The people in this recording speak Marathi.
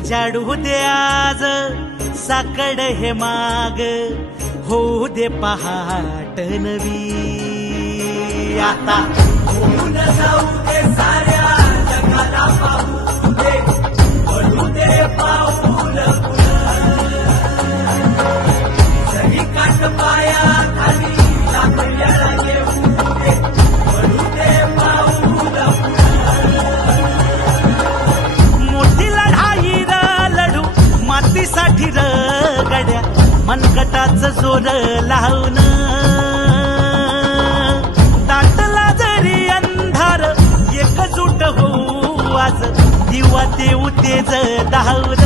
उजाडू दे आज साकड हे माग, होऊ दे पहाट नवी. आता होऊन जाऊ दे साऱ्या जगाला पाहू दे, पडू दे पाऊल सरी काट पाया खाली आपल्याला येऊ दे, पडू दे पाऊल. मोठी लढाई र लढू मातीसाठी र गड्या, मनगटाचं जोर लावून. दाटला जरी अंधार एकजूट होऊ आज, दिवा देऊ तेज धावून.